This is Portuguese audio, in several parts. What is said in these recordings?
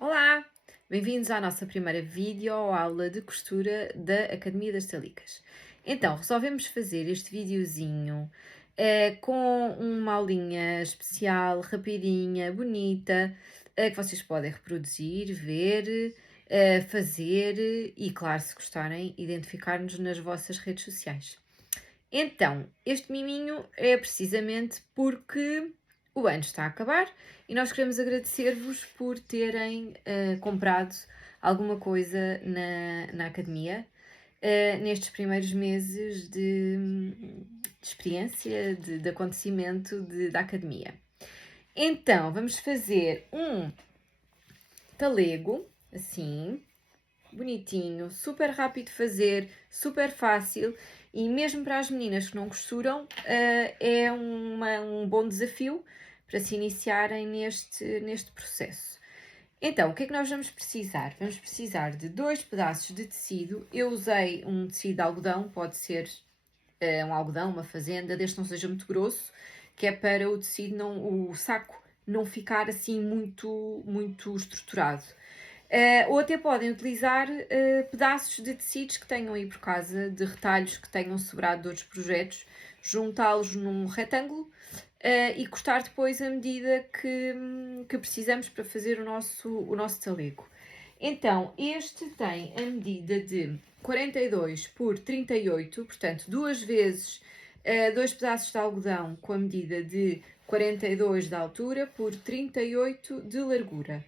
Olá! Bem-vindos à nossa primeira videoaula de costura da Academia das Talicas. Então, resolvemos fazer este videozinho com uma aulinha especial, rapidinha, bonita, que vocês podem reproduzir, ver, fazer e, claro, se gostarem, identificar-nos nas vossas redes sociais. Então, este miminho é precisamente porque o ano está a acabar e nós queremos agradecer-vos por terem comprado alguma coisa na academia nestes primeiros meses de experiência, de acontecimento da academia. Então, vamos fazer um talego, assim, bonitinho, super rápido de fazer, super fácil e mesmo para as meninas que não costuram é um bom desafio para se iniciarem neste processo. Então, o que é que nós vamos precisar? Vamos precisar de 2 pedaços de tecido. Eu usei um tecido de algodão, pode ser um algodão, uma fazenda, desde que não seja muito grosso, que é para o tecido, o saco, não ficar assim muito estruturado. Ou até podem utilizar pedaços de tecidos que tenham aí por casa, de retalhos que tenham sobrado de outros projetos, juntá-los num retângulo e cortar depois a medida que precisamos para fazer o nosso talego. Então, este tem a medida de 42 por 38, portanto, 2 vezes 2 pedaços de algodão com a medida de 42 de altura por 38 de largura.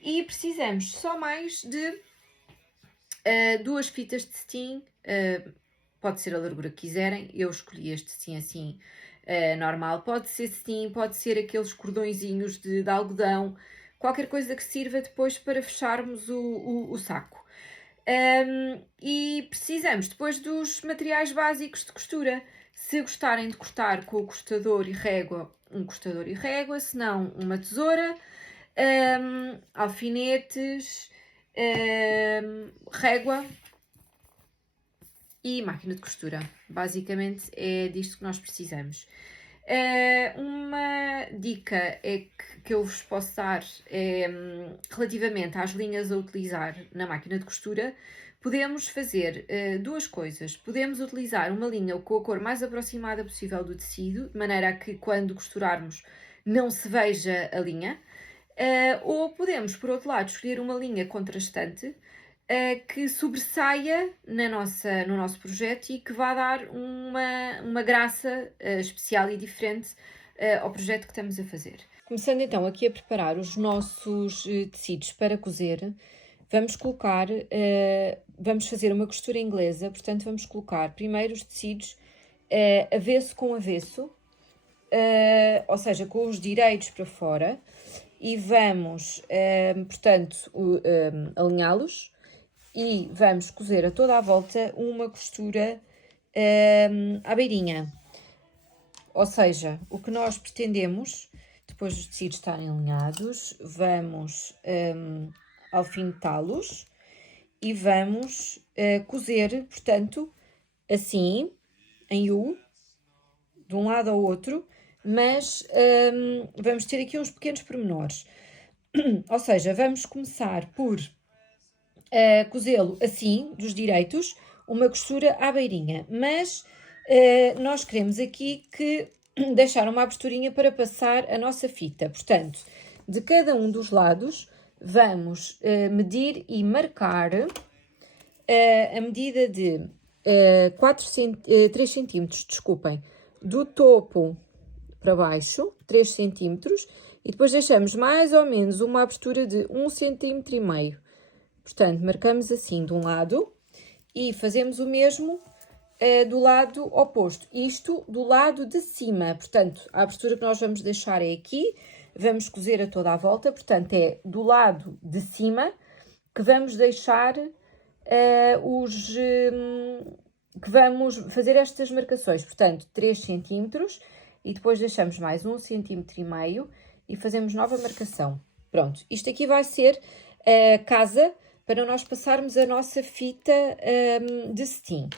E precisamos só mais de 2 fitas de cetim, pode ser a largura que quiserem, eu escolhi este cetim assim normal, pode ser cetim, pode ser aqueles cordõezinhos de algodão, qualquer coisa que sirva depois para fecharmos o saco. E precisamos depois dos materiais básicos de costura. Se gostarem de cortar com o cortador e régua, um cortador e régua, se não, uma tesoura, alfinetes, régua e máquina de costura. Basicamente é disto que nós precisamos. Uma dica que eu vos posso dar é relativamente às linhas a utilizar na máquina de costura. Podemos fazer duas coisas. Podemos utilizar uma linha com a cor mais aproximada possível do tecido, de maneira a que quando costurarmos não se veja a linha. Ou podemos, por outro lado, escolher uma linha contrastante que sobressaia no nosso projeto e que vá dar uma graça especial e diferente ao projeto que estamos a fazer. Começando então aqui a preparar os nossos tecidos para cozer, vamos colocar, vamos fazer uma costura inglesa, portanto vamos colocar primeiro os tecidos avesso com avesso, ou seja, com os direitos para fora, e vamos, portanto, alinhá-los e vamos cozer a toda a volta uma costura à beirinha. Ou seja, o que nós pretendemos, depois dos tecidos estarem alinhados, vamos alfinetá-los e vamos cozer, portanto, assim, em U, de um lado ao outro, mas vamos ter aqui uns pequenos pormenores. Ou seja, vamos começar por cozê-lo assim, dos direitos, uma costura à beirinha, mas nós queremos aqui que deixar uma aberturinha para passar a nossa fita. Portanto, de cada um dos lados, vamos medir e marcar a medida de 3 centímetros, desculpem, do topo para baixo, 3 centímetros, e depois deixamos mais ou menos uma abertura de 1,5 cm. Portanto, marcamos assim de um lado e fazemos o mesmo do lado oposto. Isto do lado de cima. Portanto, a abertura que nós vamos deixar é aqui. Vamos cozer a toda a volta. Portanto, é do lado de cima que vamos deixar que vamos fazer estas marcações. Portanto, 3 centímetros e depois deixamos mais 1,5 cm e fazemos nova marcação. Pronto, isto aqui vai ser a casa para nós passarmos a nossa fita de cetim.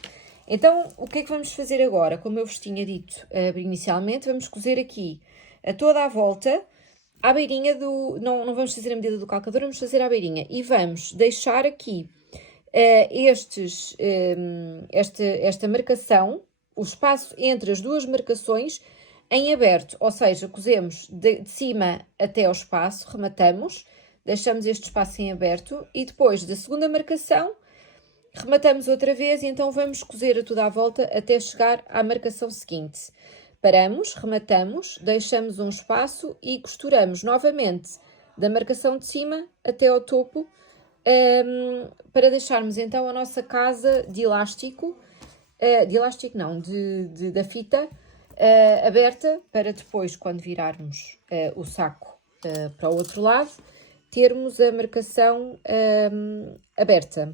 Então, o que é que vamos fazer agora? Como eu vos tinha dito inicialmente, vamos cozer aqui a toda a volta à beirinha do... Não vamos fazer a medida do calcador, vamos fazer à beirinha. E vamos deixar aqui esta marcação, o espaço entre as duas marcações, em aberto. Ou seja, cosemos de cima até ao espaço, rematamos, deixamos este espaço em aberto e depois da segunda marcação, rematamos outra vez e então vamos cozer a toda a volta até chegar à marcação seguinte. Paramos, rematamos, deixamos um espaço e costuramos novamente da marcação de cima até ao topo, para deixarmos então a nossa casa de elástico, da fita aberta, para depois, quando virarmos o saco para o outro lado, termos a marcação aberta.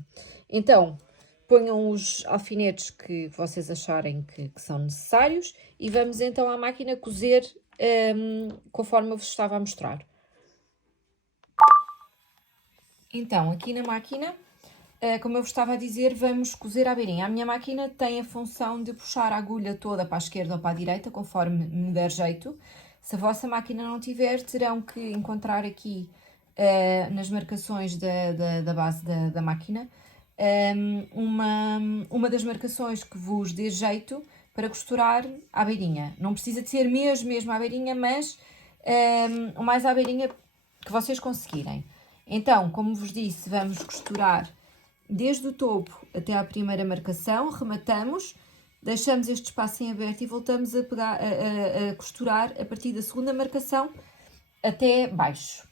Então, ponham os alfinetes que vocês acharem que são necessários e vamos então à máquina cozer conforme eu vos estava a mostrar. Então, aqui na máquina, como eu vos estava a dizer, vamos cozer à beirinha. A minha máquina tem a função de puxar a agulha toda para a esquerda ou para a direita, conforme me der jeito. Se a vossa máquina não tiver, terão que encontrar aqui, nas marcações da base da máquina, uma das marcações que vos dê jeito para costurar à beirinha. Não precisa de ser mesmo à beirinha, mas o mais à beirinha que vocês conseguirem. Então, como vos disse, vamos costurar desde o topo até à primeira marcação, rematamos, deixamos este espaço em aberto e voltamos a costurar a partir da segunda marcação até baixo.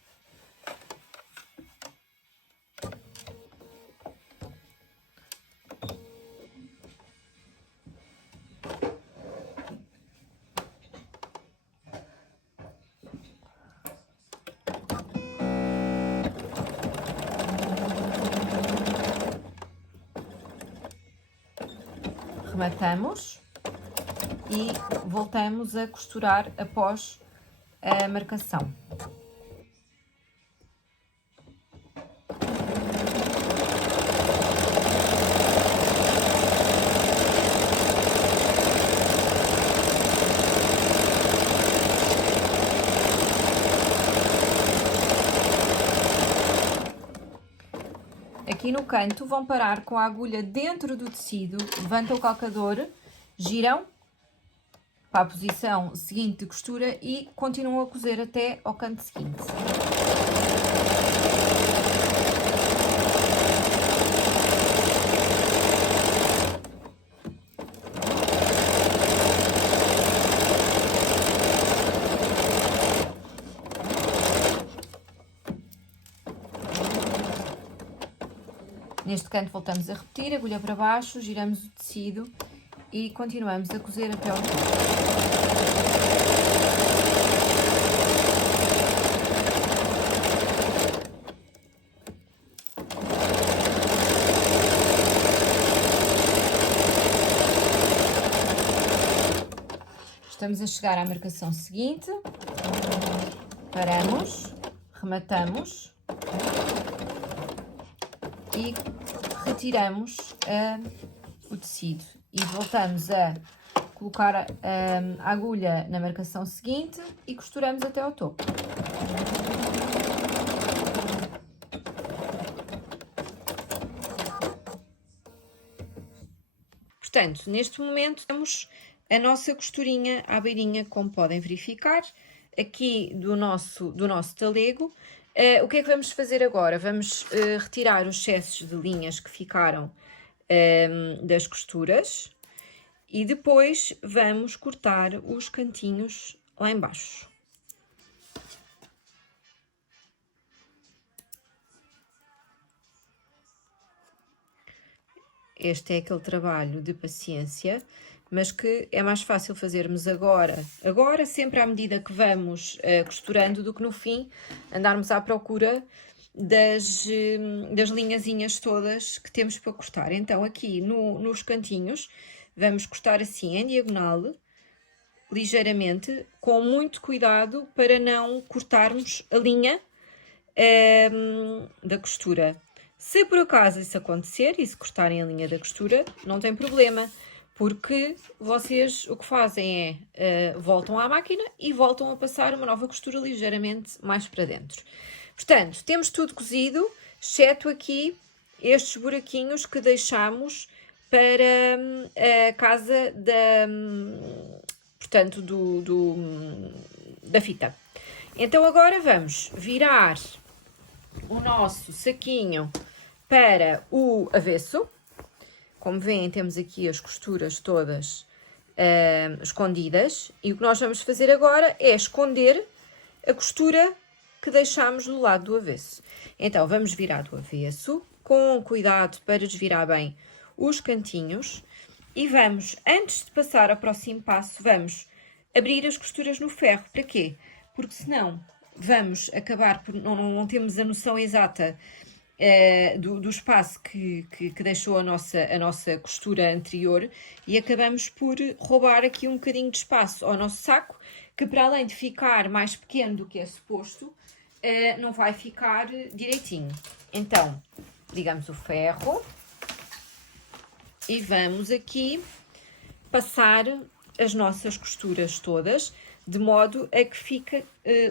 Rematamos e voltamos a costurar após a marcação. Aqui no canto vão parar com a agulha dentro do tecido, levantam o calcador, giram para a posição seguinte de costura e continuam a cozer até ao canto seguinte. Neste canto voltamos a repetir, agulha para baixo, giramos o tecido e continuamos a cozer até ao topo. Estamos a chegar à marcação seguinte, paramos, rematamos e retiramos o tecido e voltamos a colocar a agulha na marcação seguinte e costuramos até ao topo. Portanto, neste momento temos a nossa costurinha à beirinha, como podem verificar, aqui do nosso talego. O que é que vamos fazer agora? Vamos retirar os excessos de linhas que ficaram das costuras e depois vamos cortar os cantinhos lá embaixo. Este é aquele trabalho de paciência, mas que é mais fácil fazermos agora sempre à medida que vamos costurando, do que no fim andarmos à procura das linhazinhas todas que temos para cortar. Então aqui nos cantinhos vamos cortar assim em diagonal, ligeiramente, com muito cuidado para não cortarmos a linha da costura. Se por acaso isso acontecer e se cortarem a linha da costura, não tem problema, porque vocês o que fazem é voltam à máquina e voltam a passar uma nova costura ligeiramente mais para dentro. Portanto, temos tudo cozido, exceto aqui estes buraquinhos que deixamos para a casa portanto, da fita. Então agora vamos virar o nosso saquinho para o avesso. Como veem, temos aqui as costuras todas escondidas. E o que nós vamos fazer agora é esconder a costura que deixámos do lado do avesso. Então, vamos virar do avesso, com cuidado para desvirar bem os cantinhos. E vamos, antes de passar ao próximo passo, vamos abrir as costuras no ferro. Para quê? Porque senão vamos acabar por não temos a noção exata do espaço que deixou a nossa costura anterior e acabamos por roubar aqui um bocadinho de espaço ao nosso saco, que para além de ficar mais pequeno do que é suposto, não vai ficar direitinho. Então, ligamos o ferro e vamos aqui passar as nossas costuras todas, de modo a que fica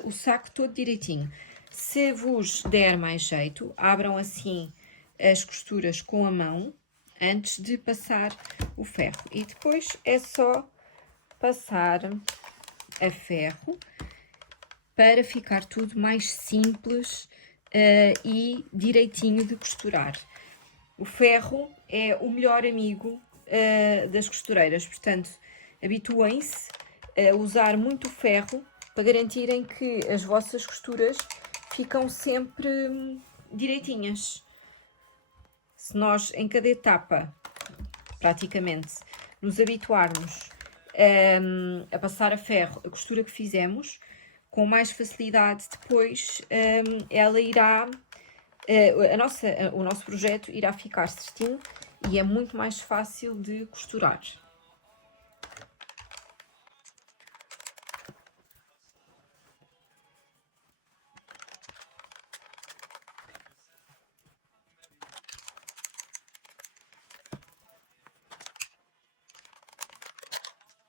o saco todo direitinho. Se vos der mais jeito, abram assim as costuras com a mão antes de passar o ferro. E depois é só passar a ferro para ficar tudo mais simples e direitinho de costurar. O ferro é o melhor amigo das costureiras, portanto, habituem-se a usar muito ferro para garantirem que as vossas costuras ficam sempre direitinhas. Se nós, em cada etapa, praticamente, nos habituarmos a passar a ferro a costura que fizemos, com mais facilidade depois ela irá, o nosso projeto irá ficar certinho e é muito mais fácil de costurar.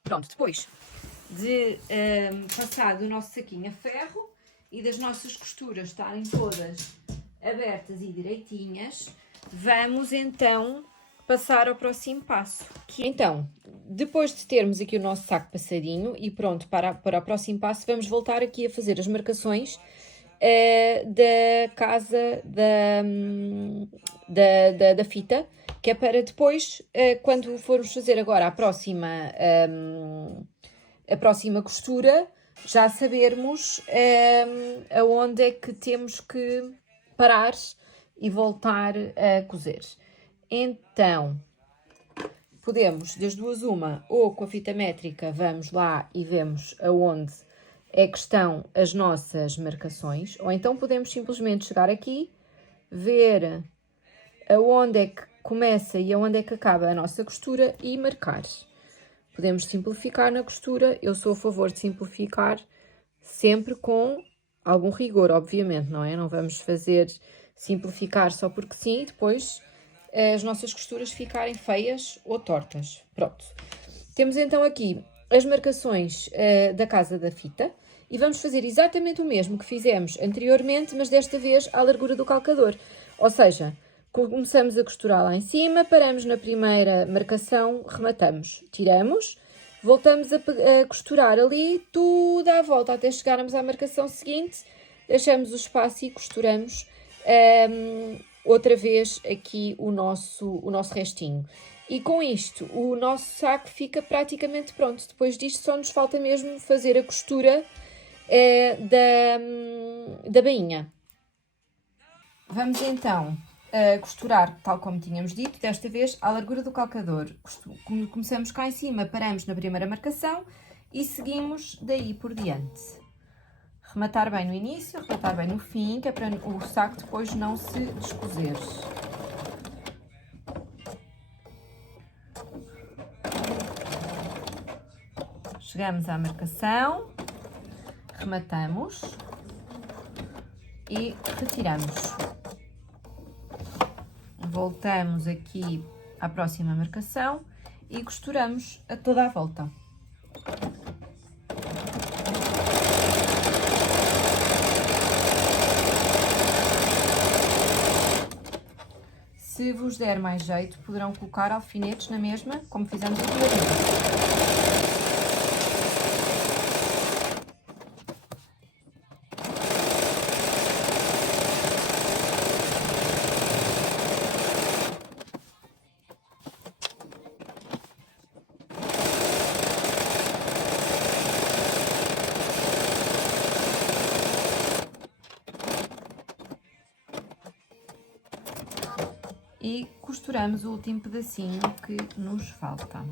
Pronto, depois de passar do nosso saquinho a ferro e das nossas costuras estarem todas abertas e direitinhas, vamos então passar ao próximo passo. Então, depois de termos aqui o nosso saco passadinho e pronto para o próximo passo, vamos voltar aqui a fazer as marcações da casa da fita, que é para depois, quando formos fazer agora a próxima costura, já sabermos aonde é que temos que parar e voltar a cozer. Então, podemos, das duas uma, ou com a fita métrica vamos lá e vemos aonde é que estão as nossas marcações, ou então podemos simplesmente chegar aqui, ver aonde é que começa e aonde é que acaba a nossa costura e marcar. Podemos simplificar na costura, eu sou a favor de simplificar sempre com algum rigor, obviamente, não é? Não vamos simplificar só porque sim e depois as nossas costuras ficarem feias ou tortas. Pronto. Temos então aqui as marcações da casa da fita e vamos fazer exatamente o mesmo que fizemos anteriormente, mas desta vez à largura do calcador. Ou seja, começamos a costurar lá em cima, paramos na primeira marcação, rematamos, tiramos, voltamos a costurar ali tudo à volta até chegarmos à marcação seguinte, deixamos o espaço e costuramos outra vez aqui o nosso restinho. E com isto, o nosso saco fica praticamente pronto. Depois disto só nos falta mesmo fazer a costura da bainha. Vamos então costurar, tal como tínhamos dito, desta vez à largura do calcador. Começamos cá em cima, paramos na primeira marcação e seguimos daí por diante. Rematar bem no início, rematar bem no fim, que é para o saco depois não se descoser. Chegamos à marcação, rematamos e retiramos. Voltamos aqui à próxima marcação e costuramos a toda a volta. Se vos der mais jeito, poderão colocar alfinetes na mesma, como fizemos anteriormente. E costuramos o último pedacinho que nos falta.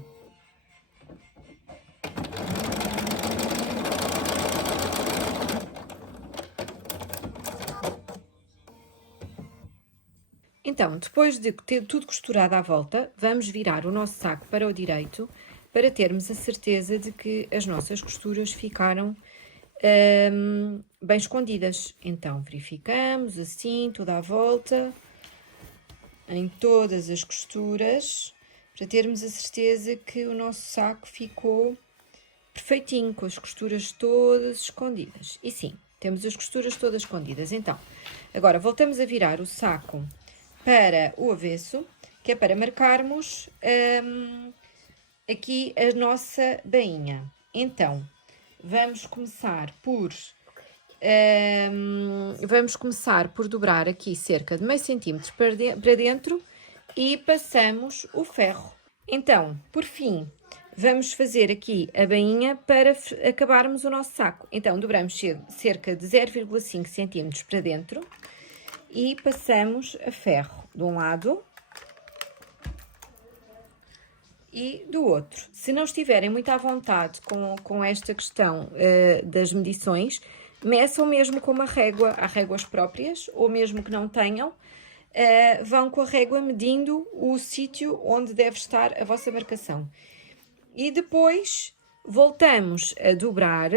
Então, depois de ter tudo costurado à volta, vamos virar o nosso saco para o direito para termos a certeza de que as nossas costuras ficaram bem escondidas. Então, verificamos assim, toda a volta, em todas as costuras, para termos a certeza que o nosso saco ficou perfeitinho, com as costuras todas escondidas. E sim, temos as costuras todas escondidas. Então, agora voltamos a virar o saco para o avesso, que é para marcarmos aqui a nossa bainha. Então, vamos começar por dobrar aqui cerca de meio centímetro para dentro e passamos o ferro. Então, por fim, vamos fazer aqui a bainha para acabarmos o nosso saco. Então, dobramos cerca de 0,5 centímetros para dentro e passamos a ferro de um lado e do outro. Se não estiverem muito à vontade com esta questão das medições, meçam mesmo com uma régua, há réguas próprias, ou mesmo que não tenham, vão com a régua medindo o sítio onde deve estar a vossa marcação. E depois voltamos a dobrar,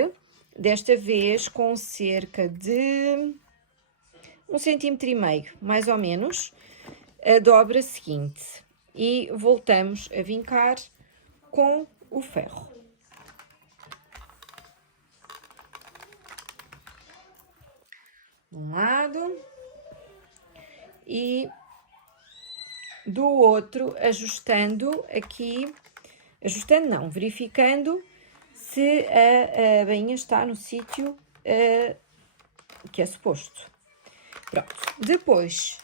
desta vez com cerca de 1,5 cm, mais ou menos, a dobra seguinte. E voltamos a vincar com o ferro. De um lado e do outro, ajustando aqui, não, verificando se a bainha está no sítio que é suposto. Pronto, depois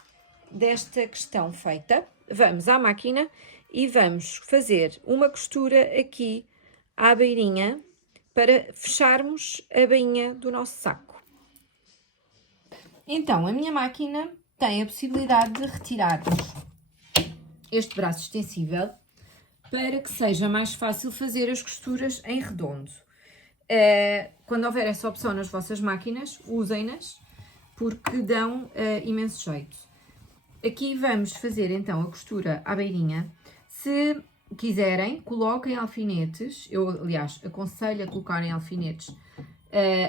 desta questão feita, vamos à máquina e vamos fazer uma costura aqui à beirinha para fecharmos a bainha do nosso saco. Então, a minha máquina tem a possibilidade de retirarmos este braço extensível para que seja mais fácil fazer as costuras em redondo. Quando houver essa opção nas vossas máquinas, usem-nas, porque dão imenso jeito. Aqui vamos fazer então a costura à beirinha. Se quiserem, coloquem alfinetes. Eu, aliás, aconselho a colocarem alfinetes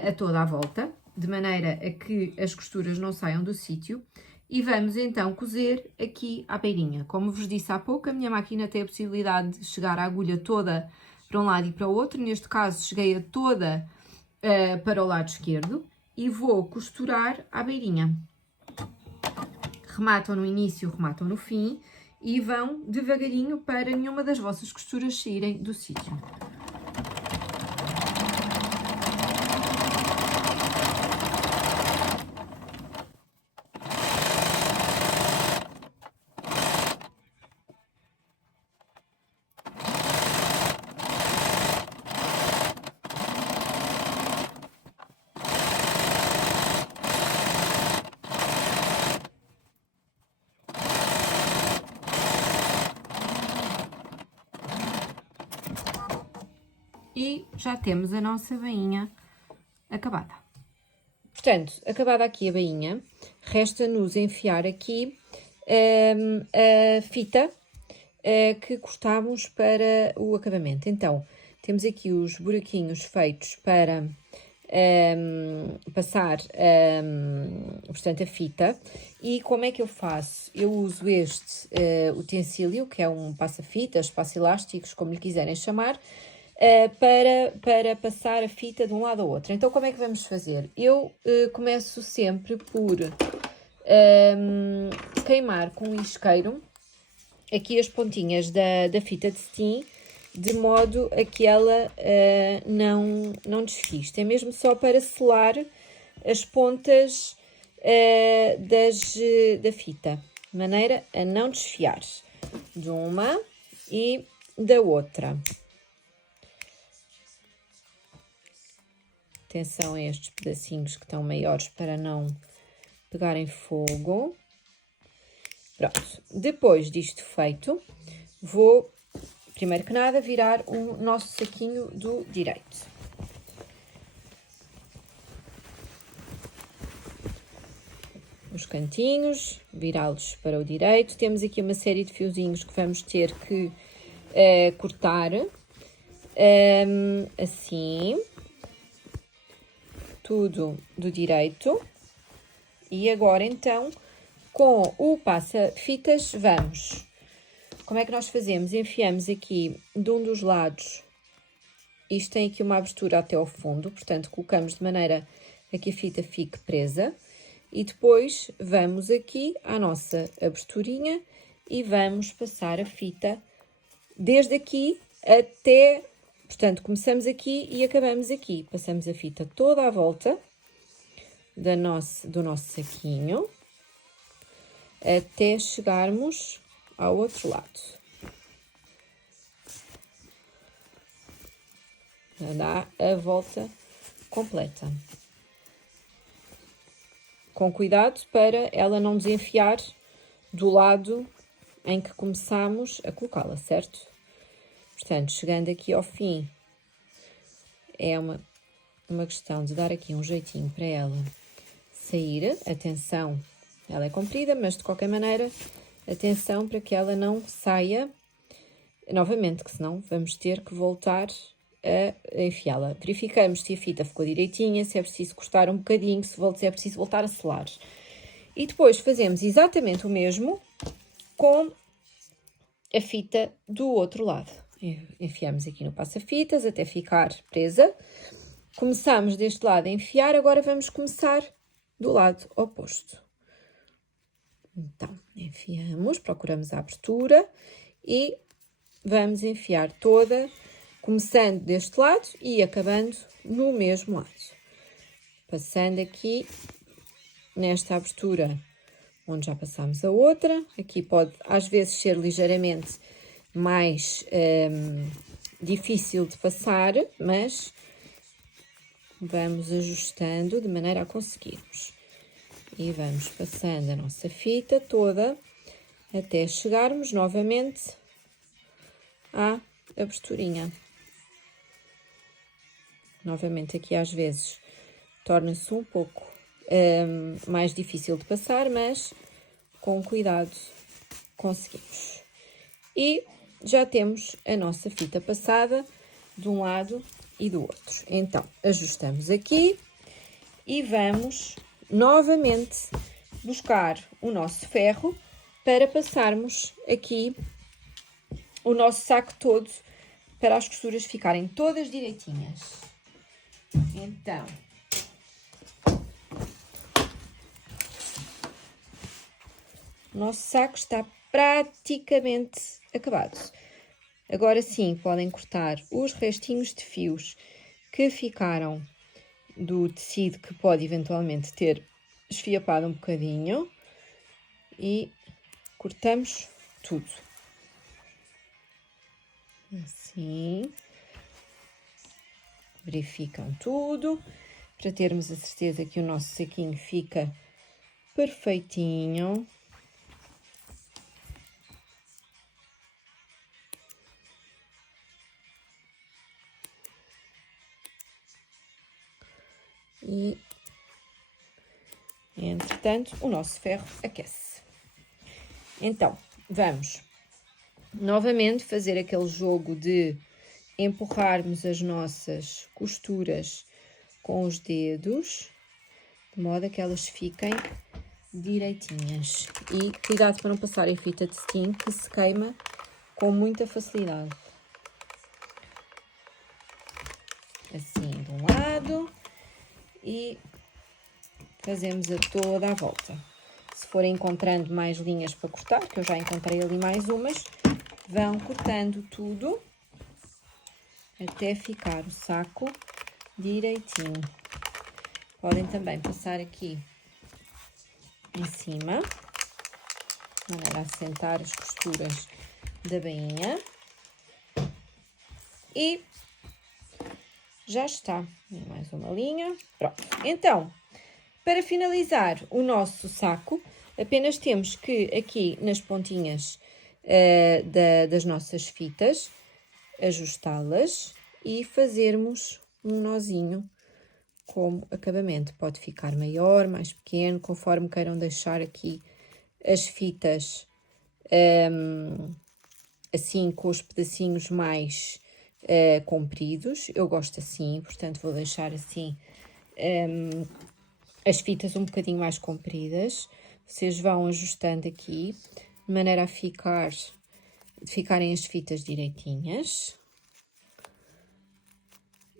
a toda a volta, de maneira a que as costuras não saiam do sítio. E vamos então cozer aqui à beirinha. Como vos disse há pouco, a minha máquina tem a possibilidade de chegar a agulha toda para um lado e para o outro. Neste caso, cheguei a toda para o lado esquerdo e vou costurar à beirinha. Rematam no início, rematam no fim e vão devagarinho para nenhuma das vossas costuras saírem do sítio. E já temos a nossa bainha acabada. Portanto, acabada aqui a bainha, resta-nos enfiar aqui a fita que cortámos para o acabamento. Então, temos aqui os buraquinhos feitos para passar, portanto, a fita. E como é que eu faço? Eu uso este utensílio, que é um passa-fitas, passa-elásticos, como lhe quiserem chamar, para passar a fita de um lado ao outro. Então, como é que vamos fazer? Eu começo sempre por queimar com um isqueiro aqui as pontinhas da fita de cetim, de modo a que ela não desfiste. É mesmo só para selar as pontas da fita, de maneira a não desfiar de uma e da outra. Atenção a estes pedacinhos que estão maiores para não pegarem fogo. Pronto, depois disto feito, vou, primeiro que nada, virar o nosso saquinho do direito. Os cantinhos, virá-los para o direito. Temos aqui uma série de fiozinhos que vamos ter que cortar, assim, tudo do direito. E agora, então, com o passa-fitas, vamos. Como é que nós fazemos? Enfiamos aqui de um dos lados, isto tem aqui uma abertura até ao fundo, portanto, colocamos de maneira a que a fita fique presa. E depois vamos aqui à nossa aberturinha e vamos passar a fita desde aqui até, portanto, começamos aqui e acabamos aqui. Passamos a fita toda à volta do nosso saquinho até chegarmos ao outro lado. Dá a volta completa. Com cuidado para ela não desenfiar do lado em que começamos a colocá-la, certo? Portanto, chegando aqui ao fim, é uma questão de dar aqui um jeitinho para ela sair. Atenção, ela é comprida, mas de qualquer maneira, atenção para que ela não saia novamente, que senão vamos ter que voltar a enfiá-la. Verificamos se a fita ficou direitinha, se é preciso cortar um bocadinho, se é preciso voltar a selar. E depois fazemos exatamente o mesmo com a fita do outro lado. Enfiamos aqui no passa-fitas até ficar presa. Começamos deste lado a enfiar, agora vamos começar do lado oposto. Então, enfiamos, procuramos a abertura e vamos enfiar toda, começando deste lado e acabando no mesmo lado. Passando aqui nesta abertura onde já passamos a outra. Aqui pode às vezes ser ligeiramente mais difícil de passar, mas vamos ajustando de maneira a conseguirmos. E vamos passando a nossa fita toda até chegarmos novamente à aberturinha. Novamente aqui às vezes torna-se um pouco mais difícil de passar, mas com cuidado conseguimos. E já temos a nossa fita passada de um lado e do outro. Então, ajustamos aqui e vamos novamente buscar o nosso ferro para passarmos aqui o nosso saco todo para as costuras ficarem todas direitinhas. Então, o nosso saco está praticamente acabado. Agora sim, podem cortar os restinhos de fios que ficaram do tecido que pode eventualmente ter esfiapado um bocadinho e cortamos tudo. Assim. Verificam tudo para termos a certeza que o nosso saquinho fica perfeitinho. E, entretanto, o nosso ferro aquece. Então, vamos novamente fazer aquele jogo de empurrarmos as nossas costuras com os dedos, de modo a que elas fiquem direitinhas. E cuidado para não passarem fita de cetim, que se queima com muita facilidade. Assim de um lado e fazemos a toda a volta. Se forem encontrando mais linhas para cortar, que eu já encontrei ali mais umas, vão cortando tudo até ficar o saco direitinho. Podem também passar aqui em cima, de maneira a assentar as costuras da bainha. E já está. Mais uma linha. Pronto. Então, para finalizar o nosso saco, apenas temos que aqui nas pontinhas das nossas fitas, ajustá-las e fazermos um nozinho como acabamento. Pode ficar maior, mais pequeno, conforme queiram deixar aqui as fitas assim com os pedacinhos mais compridos. Eu gosto assim, portanto vou deixar assim as fitas um bocadinho mais compridas. Vocês vão ajustando aqui, de maneira a ficarem as fitas direitinhas.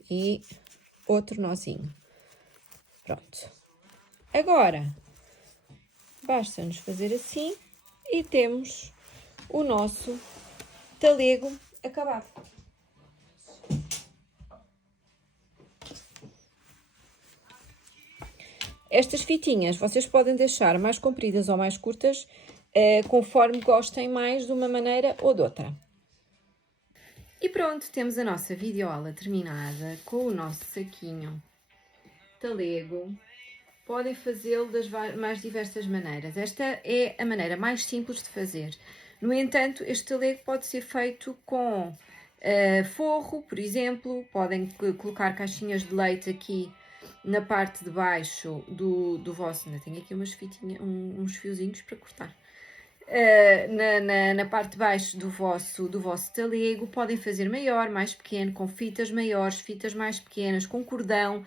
E outro nozinho. Pronto. Agora, basta-nos fazer assim e temos o nosso talego acabado. Estas fitinhas vocês podem deixar mais compridas ou mais curtas, conforme gostem mais de uma maneira ou de outra. E pronto, temos a nossa videoaula terminada com o nosso saquinho talego. Podem fazê-lo das mais diversas maneiras. Esta é a maneira mais simples de fazer. No entanto, este talego pode ser feito com forro, por exemplo. Podem colocar caixinhas de leite aqui na parte de baixo do vosso... Ainda tenho aqui uns fiozinhos para cortar. Na parte de baixo do vosso talego. Podem fazer maior, mais pequeno, com fitas maiores, fitas mais pequenas, com cordão.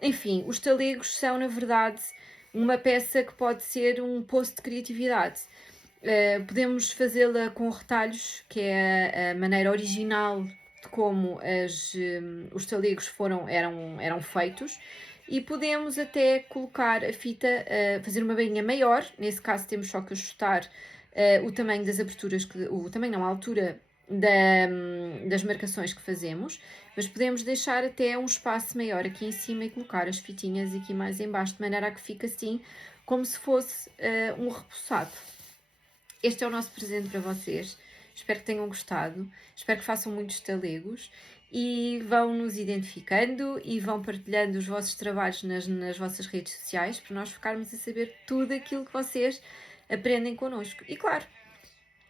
Enfim, os talegos são, na verdade, uma peça que pode ser um poço de criatividade. Podemos fazê-la com retalhos, que é a maneira original de como os talegos eram feitos. E podemos até colocar a fita, fazer uma bainha maior. Nesse caso temos só que ajustar o tamanho das aberturas, a altura das marcações que fazemos, mas podemos deixar até um espaço maior aqui em cima e colocar as fitinhas aqui mais em baixo, de maneira a que fique assim, como se fosse um repousado. Este é o nosso presente para vocês. Espero que tenham gostado, espero que façam muitos talegos e vão nos identificando e vão partilhando os vossos trabalhos nas vossas redes sociais, para nós ficarmos a saber tudo aquilo que vocês aprendem connosco. E claro,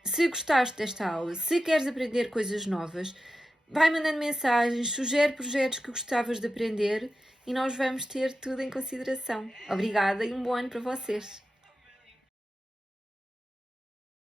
se gostaste desta aula, se queres aprender coisas novas, vai mandando mensagens, sugere projetos que gostavas de aprender e nós vamos ter tudo em consideração. Obrigada e um bom ano para vocês!